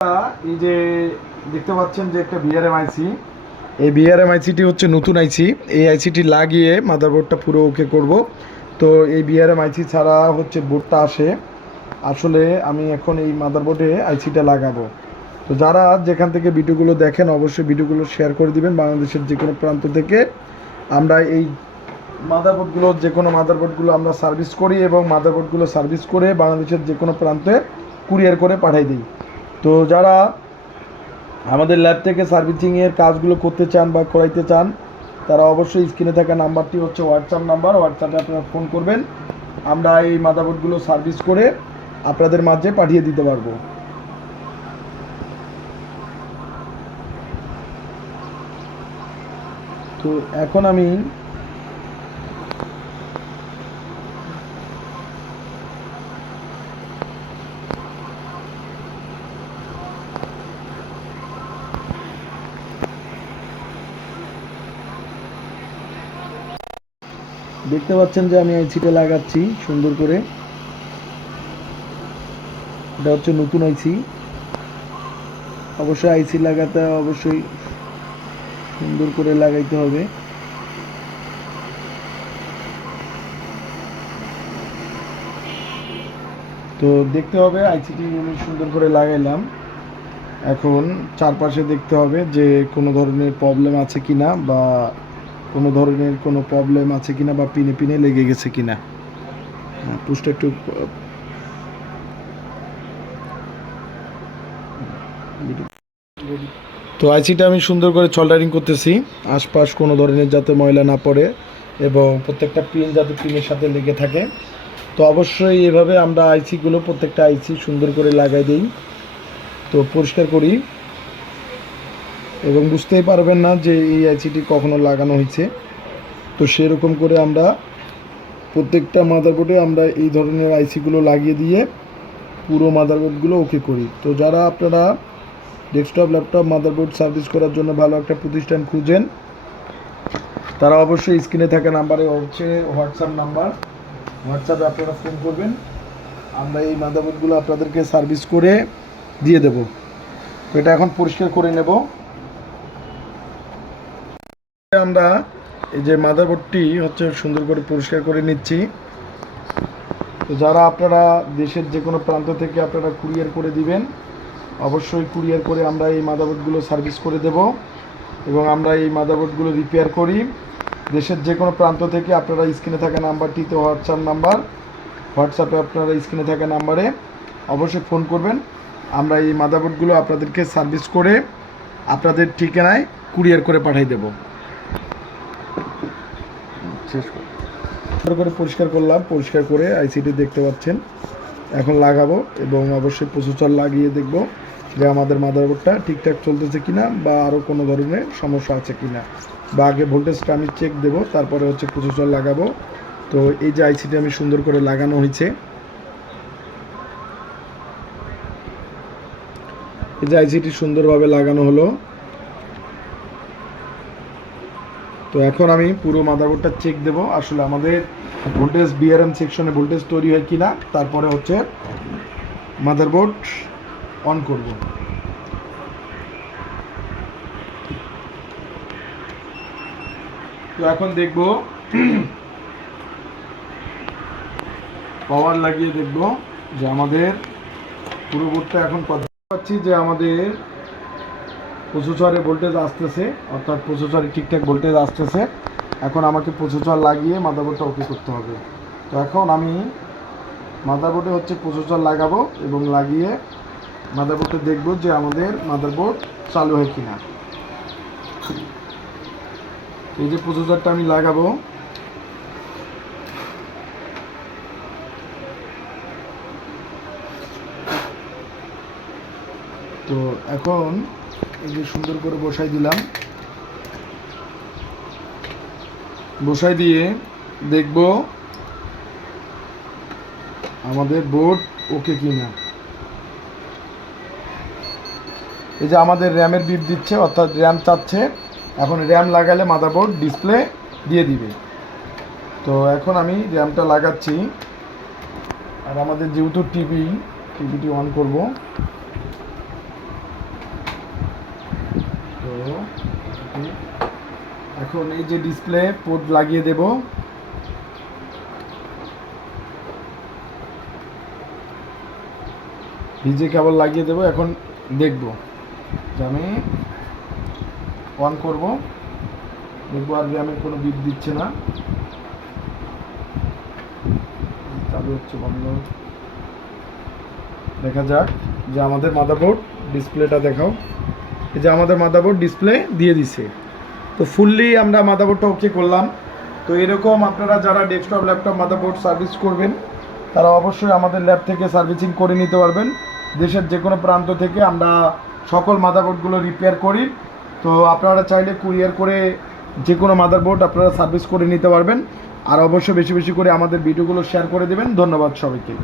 এই যে দেখতে পাচ্ছেন যে একটা বিআরএম আইসি, এই বিআরএম আইসিটি হচ্ছে নতুন আইসি। এই আইসিটি লাগিয়ে মাদারবোর্ডটা পুরো ওকে করব। তো এই বিআরএম আইসি ছাড়া হচ্ছে বোর্ডটা আসলে আমি এখন এই মাদারবোর্ডে আইসিটা লাগাবো। তো যারা যেখান থেকে ভিডিওগুলো দেখেন অবশ্যই ভিডিওগুলো শেয়ার করে দিবেন। বাংলাদেশের যে কোনো প্রান্ত থেকে আমরা এই যে কোনো মাদারবোর্ডগুলো আমরা সার্ভিস করি এবং মাদারবোর্ডগুলো সার্ভিস করে বাংলাদেশের যে কোনো প্রান্তে কুরিয়ার করে পাঠিয়ে দিই। তো যারা আমাদের ল্যাব থেকে সার্ভিসিংয়ের কাজগুলো করতে চান বা করাইতে চান তারা অবশ্যই স্ক্রিনে থাকা নাম্বারটি হচ্ছে হোয়াটসঅ্যাপ নাম্বার, হোয়াটসঅ্যাপে আপনারা ফোন করবেন, আমরা এই মাদারবোর্ডগুলো সার্ভিস করে আপনাদের মাঝে পাঠিয়ে দিতে পারবো। তো এখন আমি দেখতে পাচ্ছেন যে আমি আইসিটা লাগাচ্ছি সুন্দর করে। এটা হচ্ছে নতুন আইসি, অবশ্যই আইসি লাগাতে অবশ্যই সুন্দর করে লাগাইতে হবে। তো দেখতে হবে আইসিটি সুন্দর করে লাগাইলাম। এখন চারপাশে দেখতে হবে যে কোনো ধরনের প্রবলেম আছে কিনা বা কোনো প্রবলেম আছে কিনা বা পিনে পিনে লেগে গেছে কিনা। পুশটা একটু তো আইসিটা আমি সুন্দর করে সোল্ডারিং করতেছি, আশপাশ কোনো ধরনের যাতে ময়লা না পড়ে এবং প্রত্যেকটা পিন যাতে পিনের সাথে লেগে থাকে। তো অবশ্যই এভাবে আমরা প্রত্যেকটা আইসি সুন্দর করে লাগাই দিই। তো পরিষ্কার করি এবং বুঝতেই পারবেন না যে এই আইসিটি কখনো লাগানো হয়েছে। তো সেরকম করে আমরা প্রত্যেকটা মাদারবোর্ডে আমরা এই ধরনের আইসিগুলো লাগিয়ে দিয়ে পুরো মাদারবোর্ডগুলো ওকে করি। তো যারা আপনারা ডেস্কটপ ল্যাপটপ মাদারবোর্ড সার্ভিস করার জন্য ভালো একটা প্রতিষ্ঠান খুঁজেন তারা অবশ্যই স্ক্রিনে থাকা নাম্বারে হচ্ছে হোয়াটসঅ্যাপ নাম্বার, হোয়াটসঅ্যাপে আপনারা ফোন করবেন, আমরা এই মাদারবোর্ডগুলো আপনাদেরকে সার্ভিস করে দিয়ে দেব। তো এটা এখন পরিষ্কার করে নেব। আমরা এই যে মাদারবোর্ডটি হচ্ছে সুন্দর করে পরিষ্কার করে নিচ্ছি। তো যারা আপনারা দেশের যে কোনো প্রান্ত থেকে আপনারা কুরিয়ার করে দিবেন অবশ্যই কুরিয়ার করে আমরা এই মাদারবোর্ডগুলো সার্ভিস করে দেব এবং আমরা এই মাদারবোর্ডগুলো রিপেয়ার করি। দেশের যে কোনো প্রান্ত থেকে আপনারা স্ক্রিনে থাকা নাম্বারটিতে হোয়াটসঅ্যাপ নাম্বার, হোয়াটসঅ্যাপে আপনারা স্ক্রিনে থাকা নাম্বারে অবশ্যই ফোন করবেন, আমরা এই মাদারবোর্ডগুলো আপনাদেরকে সার্ভিস করে আপনাদের ঠিকানায় কুরিয়ার করে পাঠিয়ে দেব। শেষ করে পরিষ্কার করলাম, পরিষ্কার করে আইসিটি দেখতে পাচ্ছেন এখন লাগাবো এবং অবশ্যই প্রসেসর লাগিয়ে দেখব যে আমাদের মাদারবোর্ডটা ঠিকঠাক চলতেছে কিনা বা আরও কোনো ধরনের সমস্যা আছে কিনা, বা আগে ভোল্টেজটা আমি চেক দেব তারপরে হচ্ছে প্রসেসর লাগাবো। তো এই যে আইসিটি আমি সুন্দর করে লাগানো হয়েছে, এই যে আইসিটি সুন্দরভাবে লাগানো হলো। তো এখন আমি পুরো মাদারবোর্ডটা চেক দেব আসলে আমাদের ভোল্টেজ বিআরএম সেকশনে ভোল্টেজ তৈরি হয় কিনা, তারপরে হচ্ছে মাদারবোর্ড অন করব। তো এখন দেখব পাওয়ার লাগিয়ে দেখব যে আমাদের পুরো বোর্ডটা এখন পাচ্ছি যে আমাদের প্রসেসরে ভোল্টেজ আসতেছে, অর্থাৎ প্রসেসরে ঠিকঠাক ভোল্টেজ আসতেছে। এখন আমাকে প্রসেসর লাগিয়ে মাদারবোর্ডটা ওকে করতে হবে। তো এখন আমি মাদারবোর্ডে হচ্ছে প্রসেসর লাগাবো এবং লাগিয়ে মাদারবোর্ডে দেখব যে আমাদের মাদারবোর্ড চালু হয় কিনা। এই যে প্রসেসরটা আমি লাগাবো, তো এখন এই যে সুন্দর করে বসাই দিলাম, বসাই দিয়ে দেখব আমাদের বোর্ড ওকে কিনা। এই যে আমাদের র্যামের বিপ দিচ্ছে, অর্থাৎ র্যাম চাচ্ছে। এখন র্যাম লাগালে মাদারবোর্ড ডিসপ্লে দিয়ে দিবে। তো এখন আমি র্যামটা লাগাচ্ছি আর আমাদের যেহেতু টিভিটি অন করব। এখন এই যে ডিসপ্লে পোর্ট লাগিয়ে দেব। ভিজে কেবল লাগিয়ে দেব। এখন দেখব যে আমি অন করব, দেখবো আর র্যামের কোনো বিট দিচ্ছে না, চালু হচ্ছে বন্ধ। দেখা যাক যে আমাদের মাদারবোর্ড ডিসপ্লেটা দেখাও। এই যে আমাদের মাদারবোর্ড ডিসপ্লে দিয়ে দিছে। তো ফুললি আমরা মাদারবোর্ডটা ওকে করলাম। তো এরকম আপনারা যারা ডেস্কটপ ল্যাপটপ মাদারবোর্ড সার্ভিস করবেন তারা অবশ্যই আমাদের ল্যাব থেকে সার্ভিসিং করে নিতে পারবেন। দেশের যে কোনো প্রান্ত থেকে আমরা সকল মাদারবোর্ডগুলো রিপেয়ার করি। তো আপনারা চাইলে কুরিয়ার করে যে কোনো মাদারবোর্ড আপনারা সার্ভিস করে নিতে পারবেন। আর অবশ্যই বেশি বেশি করে আমাদের ভিডিওগুলো শেয়ার করে দেবেন। ধন্যবাদ সবাইকে।